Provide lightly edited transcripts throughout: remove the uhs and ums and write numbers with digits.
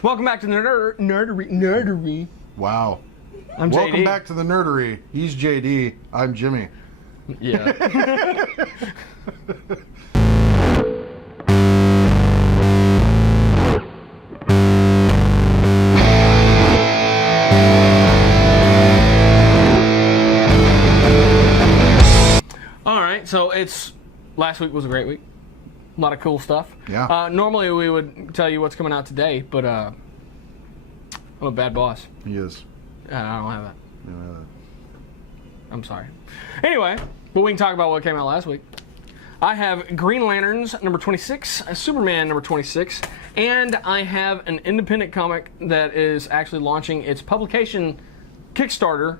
Welcome back to the nerdery. Wow. I'm Welcome JD. back to the nerdery. He's JD. I'm Jimmy. Yeah. All right, so last week was a great week. A lot of cool stuff. Yeah. Normally we would tell you what's coming out today, but I'm a bad boss. He is. I don't have that. Yeah. I'm sorry. Anyway, but we can talk about what came out last week. I have Green Lanterns number 26, Superman number 26, and I have an independent comic that is actually launching its publication Kickstarter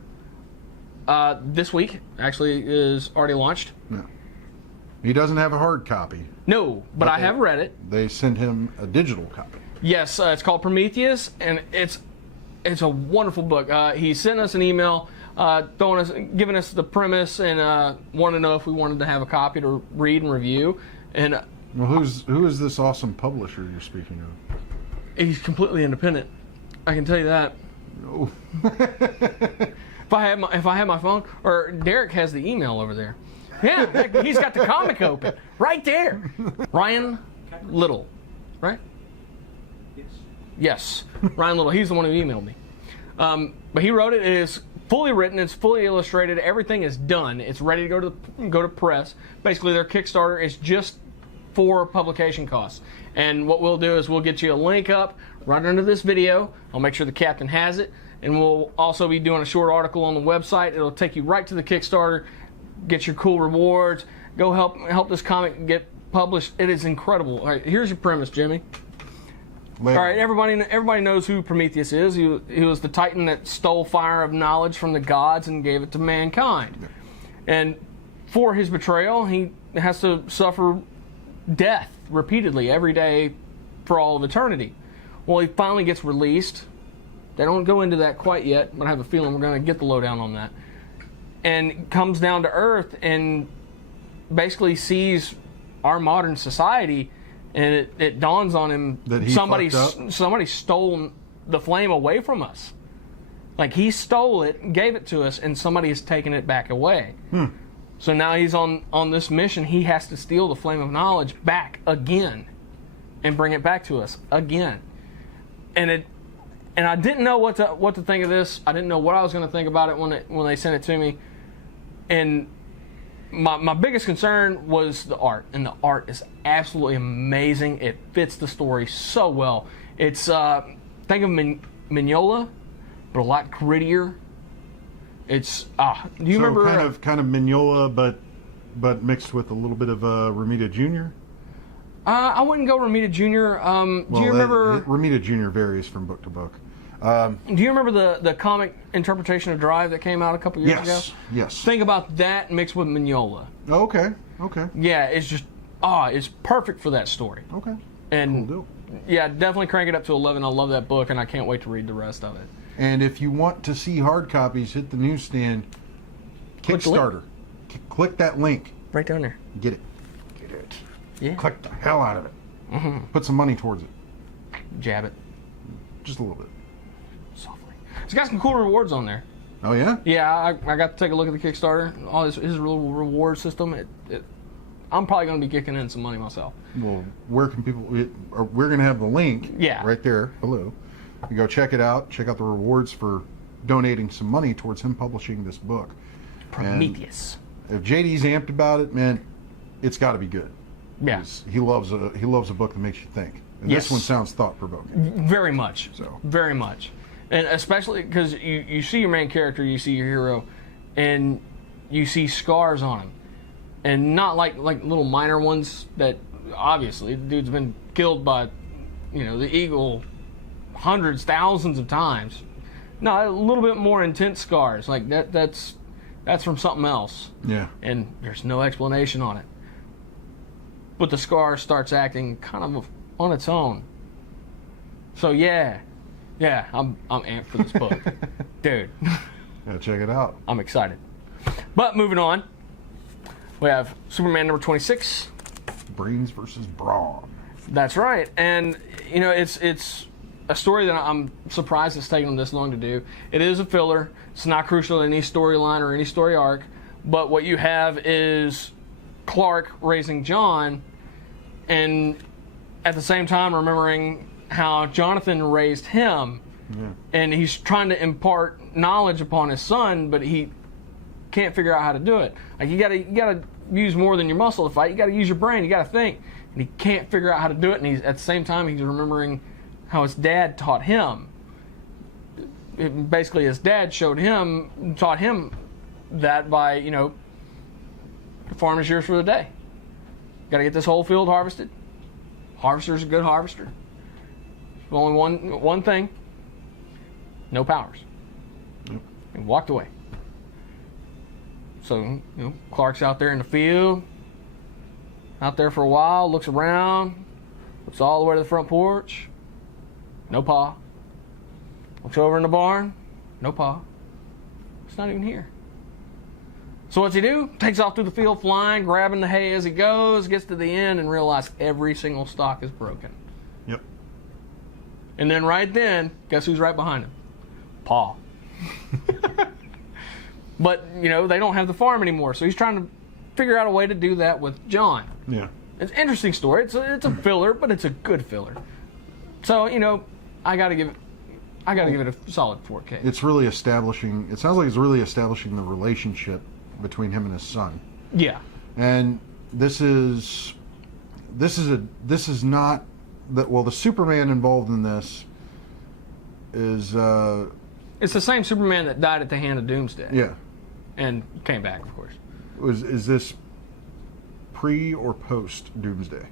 this week. Actually, is already launched. Yeah. He doesn't have a hard copy. No, but I have read it. They sent him a digital copy. Yes, it's called Prometheus, and it's a wonderful book. He sent us an email, giving us the premise, and wanted to know if we wanted to have a copy to read and review. And Well, who is this awesome publisher you're speaking of? he's completely independent. I can tell you that. No. If I had my phone, or Derek has the email over there. Yeah, he's got the comic open right there. Ryan Little, right? Yes, Ryan Little. He's the one who emailed me. But he wrote it. It is fully written. It's fully illustrated. Everything is done. It's ready to go to press. Basically, their Kickstarter is just for publication costs. And what we'll do is we'll get you a link up right under this video. I'll make sure the captain has it, and we'll also be doing a short article on the website. It'll take you right to the Kickstarter. Get your cool rewards. Go help this comic get published. It is incredible. All right, here's your premise, Jimmy. Later. All right, everybody knows who Prometheus is. He was the titan that stole fire of knowledge from the gods and gave it to mankind. Yeah. And for his betrayal, he has to suffer death repeatedly every day for all of eternity. Well, he finally gets released. They don't go into that quite yet, but I have a feeling we're going to get the lowdown on that. And comes down to Earth and basically sees our modern society, and it dawns on him That he somebody stole the flame away from us. Like, he stole it and gave it to us, and somebody has taken it back away. So now he's on this mission. He has to steal the flame of knowledge back again and bring it back to us again. And I didn't know what to think of this. I didn't know what I was going to think about it when they sent it to me. And my biggest concern was the art, and the art is absolutely amazing. It fits the story so well. It's think of Mignola, but a lot grittier. It's do you remember kind of Mignola, but mixed with a little bit of Romita Jr.? I wouldn't go Romita Jr. Do you remember Romita Jr. varies from book to book. Do you remember the comic interpretation of Drive that came out a couple years ago? Yes. Think about that mixed with Mignola. Oh, okay. Yeah, it's just it's perfect for that story. Okay. And Cool deal. yeah, definitely crank it up to 11. I love that book, and I can't wait to read the rest of it. And if you want to see hard copies, hit the newsstand. Click the link. Kickstarter. Click that link. Right down there. Get it. Yeah. Click the hell out of it. Put some money towards it. Jab it Just a little bit. softly. It's got some cool rewards on there. Oh, yeah? Yeah, I got to take a look at the Kickstarter. All his little reward system. I'm probably going to be kicking in some money myself. Well, where can people... We're going to have the link right there below. You go check it out. Check out the rewards for donating some money towards him publishing this book. Prometheus. And if JD's amped about it, man, it's got to be good. Yeah. He loves a book that makes you think. And Yes. this one sounds thought-provoking. Very much. So. Very much. And especially because you see your main character, you see your hero, and you see scars on him. And not like little minor ones that, obviously, the dude's been killed by, the eagle hundreds, thousands of times. No, a little bit more intense scars. Like, that's from something else. Yeah. And there's no explanation on it. But the scar starts acting kind of on its own. So yeah, I'm amped for this book, dude. Gotta check it out. I'm excited. But moving on, we have Superman number 26. Brains versus Brawn. That's right, and it's a story that I'm surprised it's taken them this long to do. It is a filler. It's not crucial in any storyline or any story arc. But what you have is Clark raising John, and at the same time remembering how Jonathan raised him. Yeah. And he's trying to impart knowledge upon his son, but he can't figure out how to do it. Like, you gotta use more than your muscle to fight. You gotta use your brain. You gotta think. And he can't figure out how to do it. And he's at the same time he's remembering how his dad taught him. Basically, his dad taught him that by, the farmer's yours for the day. Got to get this whole field harvested. Harvester's a good harvester. Only one thing. No powers. Yep. And walked away. So, Clark's out there in the field. Out there for a while, looks around. Looks all the way to the front porch. No Pa. Looks over in the barn. No Pa. It's not even here. So what's he do? Takes off through the field flying, grabbing the hay as he goes, gets to the end and realizes every single stalk is broken. Yep. And then right then, guess who's right behind him? Pa. But, they don't have the farm anymore, so he's trying to figure out a way to do that with John. Yeah. It's an interesting story. It's a filler, but it's a good filler. So, I gotta give it a solid 4K. It sounds like it's really establishing the relationship between him and his son. Yeah. And this is not that, well, the Superman involved in this is it's the same Superman that died at the hand of Doomsday. Yeah. And came back, of course. Is this pre or post Doomsday?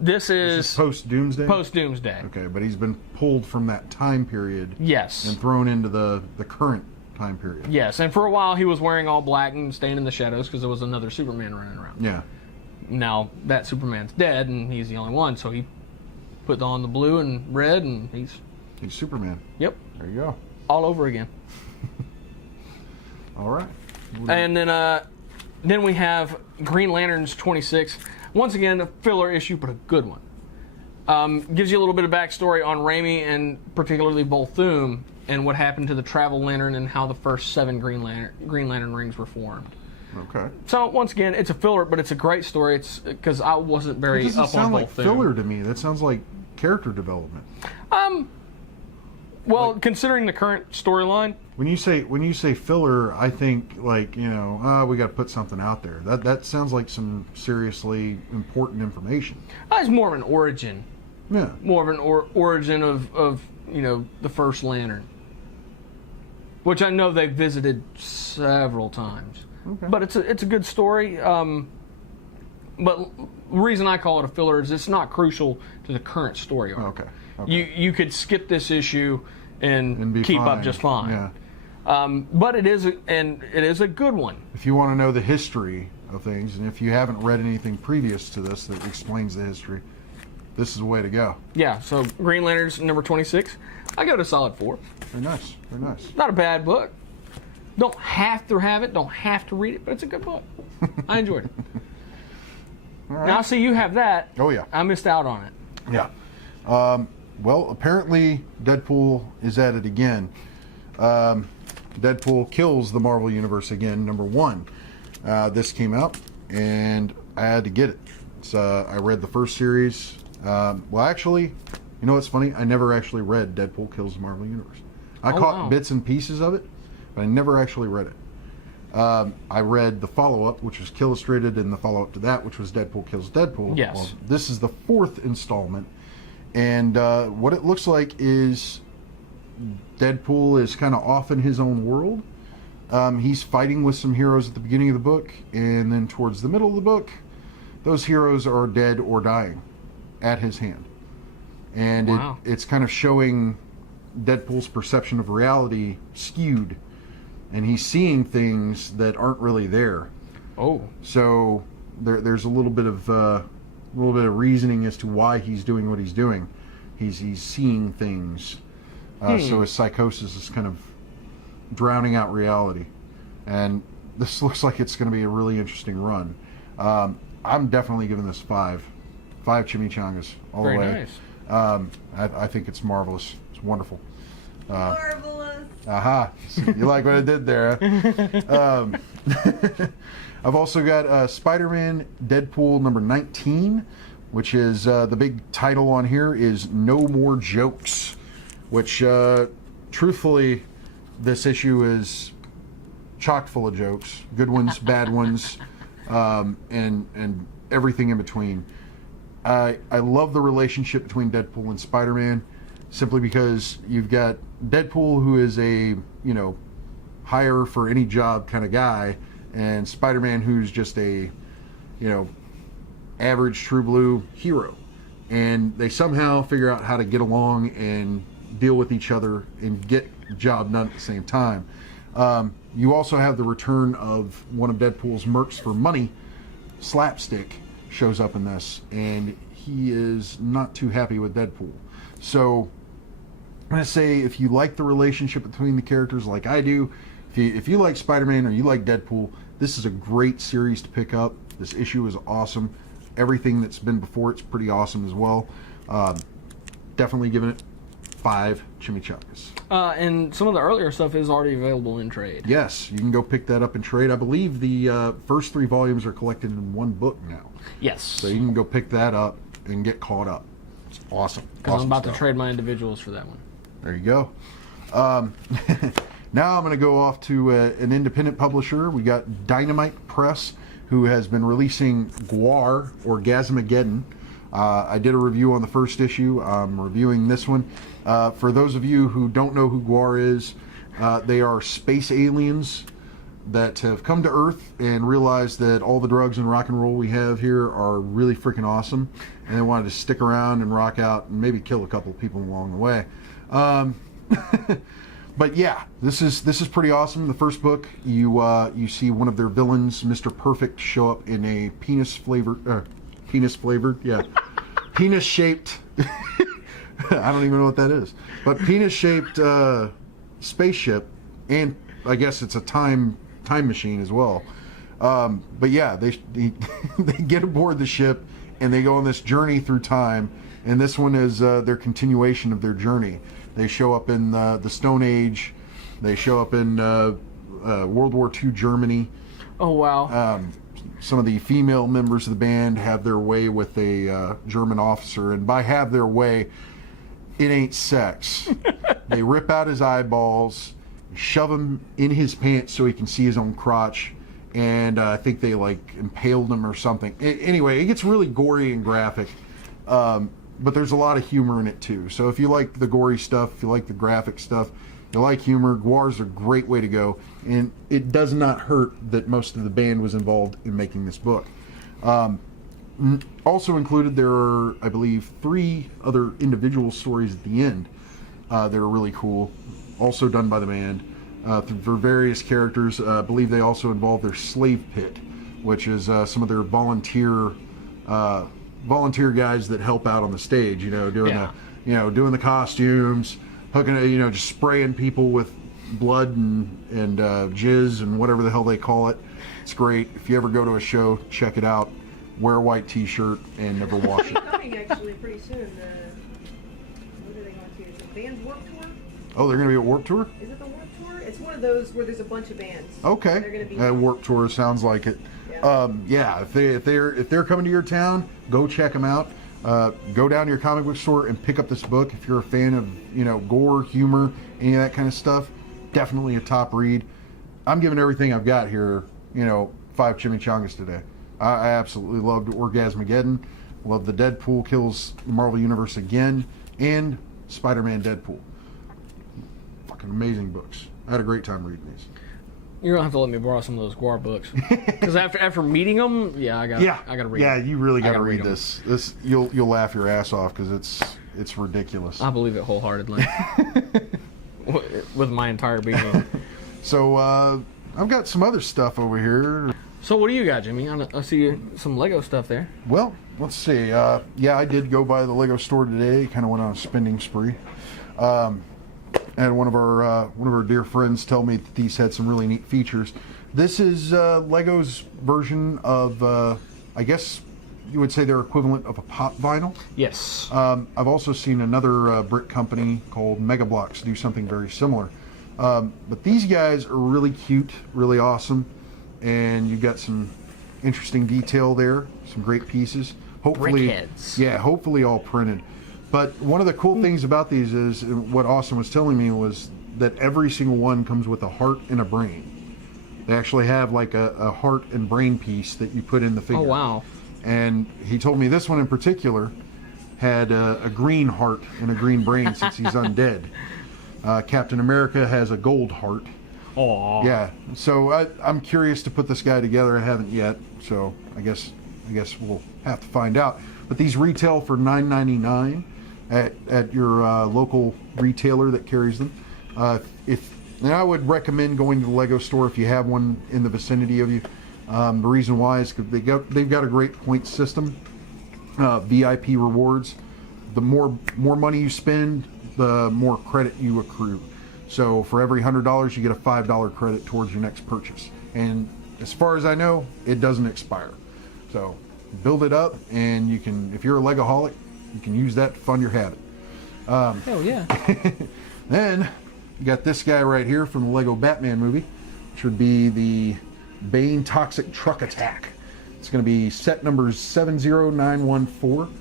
This is post Doomsday. Post Doomsday. Okay, but he's been pulled from that time period. Yes. And thrown into the current time period. Yes, and for a while he was wearing all black and staying in the shadows because there was another Superman running around. Yeah. Now that Superman's dead and he's the only one, so he put on the blue and red and he's Superman. Yep. There you go. All over again. All right. And then we have Green Lanterns 26. Once again, a filler issue, but a good one. Gives you a little bit of backstory on Raimi and particularly Volthoom and what happened to the Travel Lantern and how the first 7 Green Lantern rings were formed. Okay. So once again, it's a filler, but it's a great story. It's because I wasn't very up on Volthoom. It doesn't sound like filler to me. That sounds like character development. Well, considering the current storyline, when you say filler, I think like we got to put something out there. That sounds like some seriously important information. It's more of an origin. Yeah. More of an origin of the first Lantern, which I know they've visited several times. Okay. But it's a good story. But the reason I call it a filler is it's not crucial to the current story arc. Okay. You could skip this issue and keep fine. up just fine. Yeah. But it is a good one. If you want to know the history of things, and if you haven't read anything previous to this that explains the history, this is the way to go. Yeah. So Green Lanterns number 26, I go to solid 4. Very nice. Very nice. Not a bad book. Don't have to have it. Don't have to read it, but it's a good book. I enjoyed it. All right. Now, see, you have that. Oh yeah. I missed out on it. Yeah. Well, apparently Deadpool is at it again. Deadpool kills the Marvel Universe again, number 1. This came out, and I had to get it. So I read the first series. Well, actually, you know what's funny? I never actually read Deadpool Kills the Marvel Universe. I caught bits and pieces of it, but I never actually read it. I read the follow-up, which was Killustrated, and the follow-up to that, which was Deadpool Kills Deadpool. Yes. Well, this is the 4th installment. And what it looks like is Deadpool is kind of off in his own world. He's fighting with some heroes at the beginning of the book, and then towards the middle of the book, those heroes are dead or dying at his hand. And wow. It's kind of showing Deadpool's perception of reality skewed, and he's seeing things that aren't really there. Oh. So there's a little bit of reasoning as to why he's doing what he's doing. He's seeing things. So his psychosis is kind of drowning out reality. And this looks like it's going to be a really interesting run. I'm definitely giving this 5 chimichangas all Very the way. nice. I think it's marvelous. It's wonderful. Marvelous. Aha. You like what I did there, huh? I've also got SpiderMan Deadpool number 19, which is the big title on here is No More Jokes, which truthfully this issue is chock full of jokes, good ones, bad ones, and everything in between. I love the relationship between Deadpool and Spider-Man, simply because you've got Deadpool, who is a, hire for any job kind of guy, and Spider-Man, who's just a, average true blue hero. And they somehow figure out how to get along and deal with each other and get the job done at the same time. You also have the return of one of Deadpool's mercs for money, Slapstick, shows up in this, and he is not too happy with Deadpool. So I'm going to say, if you like the relationship between the characters like I do, if you like Spider-Man or you like Deadpool, this is a great series to pick up. This issue is awesome. Everything that's been before it's pretty awesome as well. Definitely giving it 5 chimichangas. And some of the earlier stuff is already available in trade. Yes, you can go pick that up in trade. I believe the first 3 volumes are collected in one book now. Yes. So you can go pick that up and get caught up. It's awesome. Because Awesome I'm about stuff. to trade my individuals for that one. There you go. Now I'm going to go off to an independent publisher. We got Dynamite Press, who has been releasing Guare, or Gasmageddon. I did a review on the first issue. I'm reviewing this one. For those of you who don't know who Guare is, they are space aliens that have come to Earth and realized that all the drugs and rock and roll we have here are really freaking awesome, and they wanted to stick around and rock out and maybe kill a couple of people along the way. But yeah, this is pretty awesome. The first book, you see one of their villains, Mr. Perfect, show up in a penis-shaped. I don't even know what that is, but penis-shaped spaceship, and I guess it's a time machine as well. But yeah, they get aboard the ship and they go on this journey through time, and this one is their continuation of their journey. They show up in the Stone Age. They show up in World War II Germany. Oh, wow. Some of the female members of the band have their way with a German officer, and by have their way, it ain't sex. They rip out his eyeballs, shove him in his pants so he can see his own crotch, and I think they impaled him or something. Anyway, it gets really gory and graphic. But there's a lot of humor in it too. So if you like the gory stuff, if you like the graphic stuff, you like humor, Guare's a great way to go. And it does not hurt that most of the band was involved in making this book. Also included, there are, I believe, 3 other individual stories at the end that are really cool, also done by the band, for various characters. I believe they also involve their slave pit, which is some of their volunteer guys that help out on the stage, doing the costumes, hooking, just spraying people with blood and jizz and whatever the hell they call it. It's great. If you ever go to a show, check it out. Wear a white T-shirt and never wash it. Coming actually pretty soon. What are they going to? Is it Band's Warped Tour? Oh, they're going to be at Warped Tour? Is it the Warped Tour? It's one of those where there's a bunch of bands. Okay. They're going to be Warped Tour sounds like it. Yeah. If they're coming to your town, go check them out. Go down to your comic book store and pick up this book. If you're a fan of gore, humor, any of that kind of stuff, definitely a top read. I'm giving everything I've got here, 5 chimichangas today. I absolutely loved Orgasmageddon. Loved the Deadpool kills the Marvel Universe again, and Spider-Man Deadpool. Fucking amazing books. I had a great time reading these. You're gonna have to let me borrow some of those Guare books, because after meeting them, I gotta read. Yeah, them. you really gotta read 'em. this. This you'll laugh your ass off because it's ridiculous. I believe it wholeheartedly, with my entire being. So I've got some other stuff over here. So what do you got, Jimmy? I see some Lego stuff there. Well, let's see. Yeah, I did go by the Lego store today. Kind of went on a spending spree. And one of our dear friends tell me that these had some really neat features. This is Lego's version of, I guess you would say they're equivalent of a pop vinyl. Yes. I've also seen another brick company called Mega Blocks do something very similar. But these guys are really cute, really awesome, and you've got some interesting detail there, some great pieces. Hopefully, Brickheads. yeah, hopefully all printed. But one of the cool things about these is, what Austin was telling me was that every single one comes with a heart and a brain. They actually have like a heart and brain piece that you put in the figure. Oh, wow. And he told me this one in particular had a green heart and a green brain since he's undead. Captain America has a gold heart. Aw. Yeah, so I'm curious to put this guy together. I haven't yet, so I guess we'll have to find out. But these retail for $9.99 at your local retailer that carries them. And I would recommend going to the Lego store if you have one in the vicinity of you. The reason why is because they've got a great point system, VIP rewards. The more money you spend, the more credit you accrue. So for every $100, you get a $5 credit towards your next purchase. And as far as I know, it doesn't expire. So build it up, and you can, if you're a Legoholic, you can use that to fund your habit. Hell yeah. Then you got this guy right here from the Lego Batman movie, which would be the Bane Toxic Truck Attack. It's going to be set numbers 70914.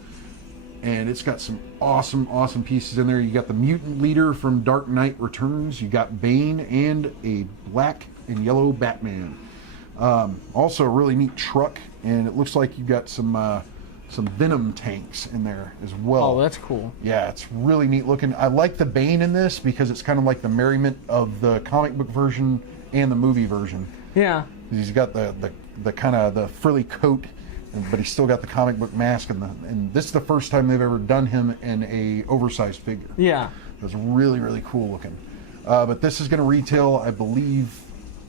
And it's got some awesome pieces in there. You got the mutant leader from Dark Knight Returns. You got Bane and a black and yellow Batman. Also a really neat truck, and it looks like you got some Venom tanks in there as well. Oh, that's cool. Yeah, it's really neat looking. I like the Bane in this because it's kind of like the merriment of the comic book version and the movie version. Yeah. He's got the kind of the frilly coat, but he's still got the comic book mask, and this is the first time they've ever done him in a oversized figure. Yeah. It's really cool looking. But this is going to retail, I believe,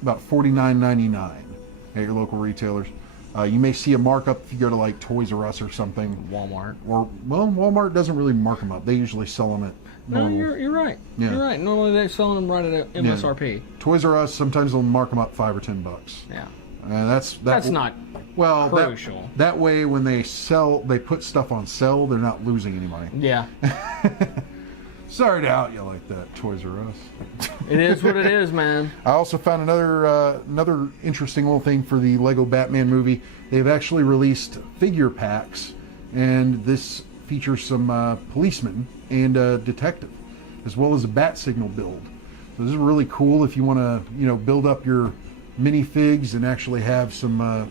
about $49.99 at your local retailers. You may see a markup if you go to like Toys R Us or something. Walmart. Or, well, Walmart doesn't really mark them up. They usually sell them at normal. No, you're right. Yeah. You're right. Normally they're selling them right at MSRP. Toys R Us, sometimes they'll mark them up $5 or $10. Yeah. That's not well crucial. That way, when they put stuff on sale, they're not losing any money. Yeah. Sorry to out you like that, Toys R Us. It is what it is, man. I also found another interesting little thing for the Lego Batman movie. They've actually released figure packs, and this features some policemen and a detective, as well as a bat signal build. So this is really cool if you want to, build up your minifigs and actually have some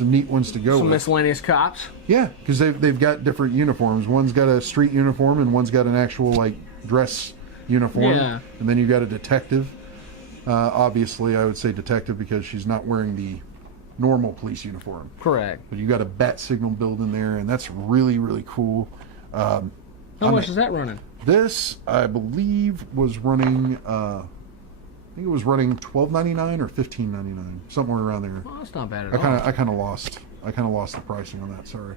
neat ones to go Some with. miscellaneous cops. Yeah, because they've got different uniforms. One's got a street uniform, and one's got an actual like dress uniform. Yeah. And then you've got a detective. Obviously, I would say detective because she's not wearing the normal police uniform. Correct. But you got a bat signal build in there, and that's really cool. How much is that running? This, I believe, was running. I think it was running $12.99 or $15.99, somewhere around there. Well, that's not bad at all. I kind of lost the pricing on that. Sorry.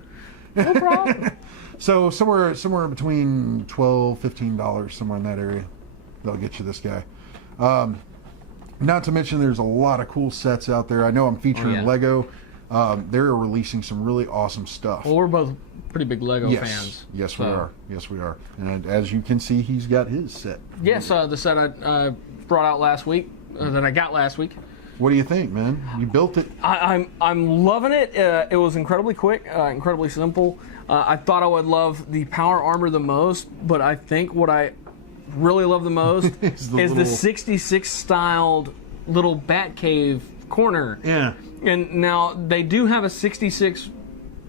No problem. So somewhere between $12, $15, somewhere in that area, they'll get you this guy. Not to mention, there's a lot of cool sets out there. I know I'm featuring Lego. They're releasing some really awesome stuff. Well, we're both pretty big Lego fans. Yes, we are. Yes, we are. And as you can see, he's got his set. Yes, the set I brought out last week, that I got last week. What do you think, man? You built it. I'm loving it. It was incredibly quick, incredibly simple. I thought I would love the power armor the most, but I think what I really love the most is the 66 styled little Batcave corner. Yeah. And now they do have a 66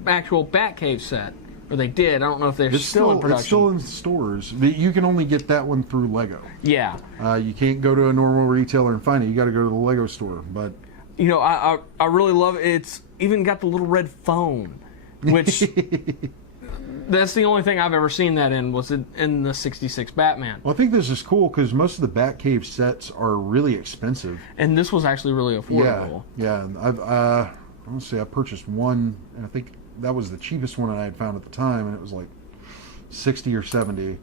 actual Batcave set, or they did. I don't know if they're still in production. It's still in stores. You can only get that one through Lego. Yeah. You can't go to a normal retailer and find it. You got to go to the Lego store. But I really love it. It's even got the little red phone, which that's the only thing I've ever seen that in was in the 66 Batman. Well, I think this is cool because most of the Batcave sets are really expensive. And this was actually really affordable. Yeah. I purchased one, and I think that was the cheapest one I had found at the time, and it was like 60 or 70.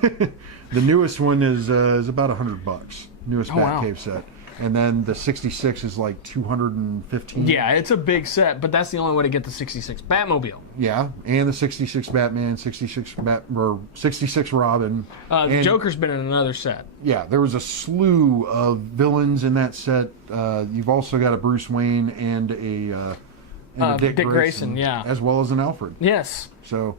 The newest one is about $100. Newest Batcave set. And then the 66 is like 215. Yeah, it's a big set, but that's the only way to get the 66 Batmobile. Yeah, and the 66 Batman, 66 Robin. The Joker's been in another set. Yeah, there was a slew of villains in that set. You've also got a Bruce Wayne and a Dick Grayson, yeah, as well as an Alfred. Yes. So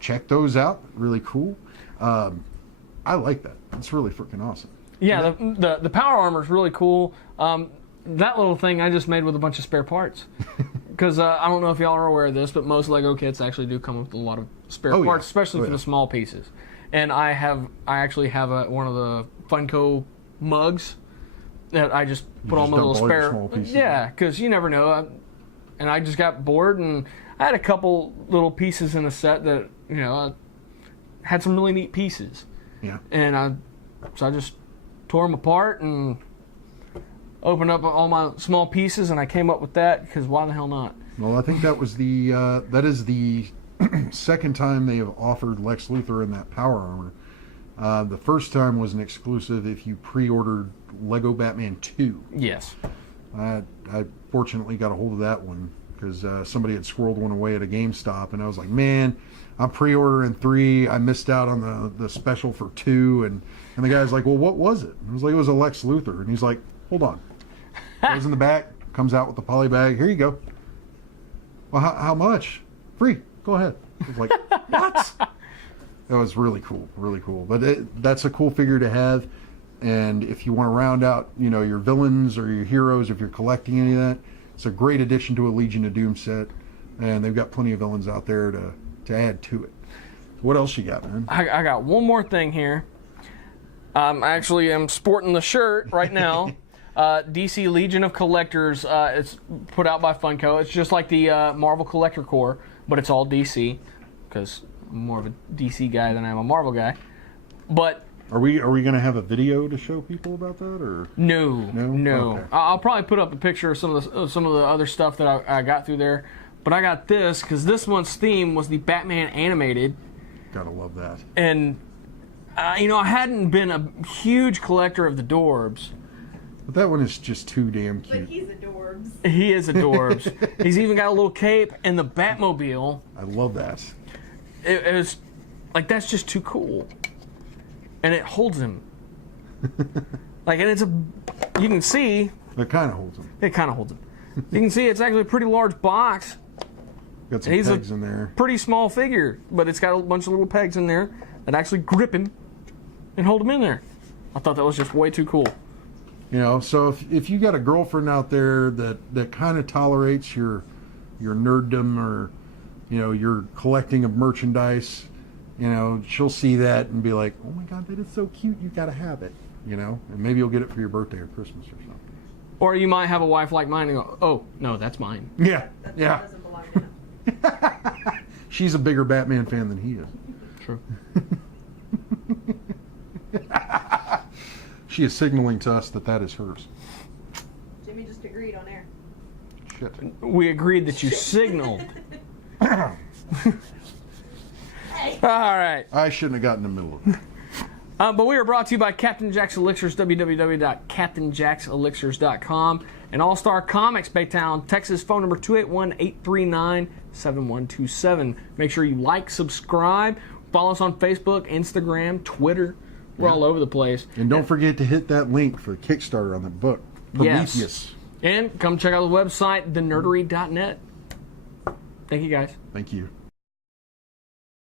check those out. Really cool. I like that. It's really freaking awesome. Yeah, the power armor is really cool. That little thing I just made with a bunch of spare parts. Because I don't know if y'all are aware of this, but most Lego kits actually do come with a lot of spare parts, especially for the small pieces. And I actually have one of the Funko mugs that I just put all my little spare. Yeah, because you never know. And I just got bored, and I had a couple little pieces in the set that had some really neat pieces. Yeah. And so I just tore them apart and opened up all my small pieces, and I came up with that because why the hell not? Well, I think that was that is the second time they have offered Lex Luthor in that power armor. The first time was an exclusive if you pre-ordered Lego Batman 2. Yes. I fortunately got a hold of that one because somebody had squirreled one away at a GameStop, and I was like, man, I'm pre-ordering 3. I missed out on the special for 2, and the guy's like, well, what was it? And I was like, it was a Lex Luthor, and he's like, hold on. Goes in the back, comes out with the poly bag. Here you go. Well, how much? Free. Go ahead. I was like, what? That was really cool, really cool. But that's a cool figure to have. And if you want to round out, your villains or your heroes, if you're collecting any of that, it's a great addition to a Legion of Doom set. And they've got plenty of villains out there to add to it. What else you got, man? I got one more thing here. I actually am sporting the shirt right now. DC Legion of Collectors. It's put out by Funko. It's just like the Marvel Collector Corps, but it's all DC because I'm more of a DC guy than I am a Marvel guy. But are we going to have a video to show people about that, or no? Okay. I'll probably put up a picture of some of the other stuff that I got through there. But I got this because this one's theme was the Batman animated. Gotta love that. And I hadn't been a huge collector of the Dorbs. But that one is just too damn cute. But he's adorbs. He is adorbs. He's even got a little cape and the Batmobile. I love that. It was like, that's just too cool. And it holds him. And it's you can see. It kind of holds him. It kind of holds him. You can see it's actually a pretty large box. Got some pegs in there. Pretty small figure, but it's got a bunch of little pegs in there that actually grip him and hold him in there. I thought that was just way too cool. So if you got a girlfriend out there that kind of tolerates your nerddom or your collecting of merchandise, she'll see that and be like, oh my god, that is so cute, you gotta have it, and maybe you'll get it for your birthday or Christmas or something. Or you might have a wife like mine and go, oh no, that's mine. Yeah. That Yeah. doesn't belong to him. She's a bigger Batman fan than he is. True. She is signaling to us that is hers. Jimmy just agreed on air. Shit. We agreed that you signaled. All right. I shouldn't have gotten in the middle of it. But we are brought to you by Captain Jack's Elixirs, www.captainjackselixirs.com, and All Star Comics, Baytown, Texas. Phone number 281-839-7127. Make sure you like, subscribe, follow us on Facebook, Instagram, Twitter. We're all over the place. And don't forget to hit that link for the Kickstarter on the book, Prometheus. Yes. And come check out the website, thenerdery.net. Thank you, guys. Thank you.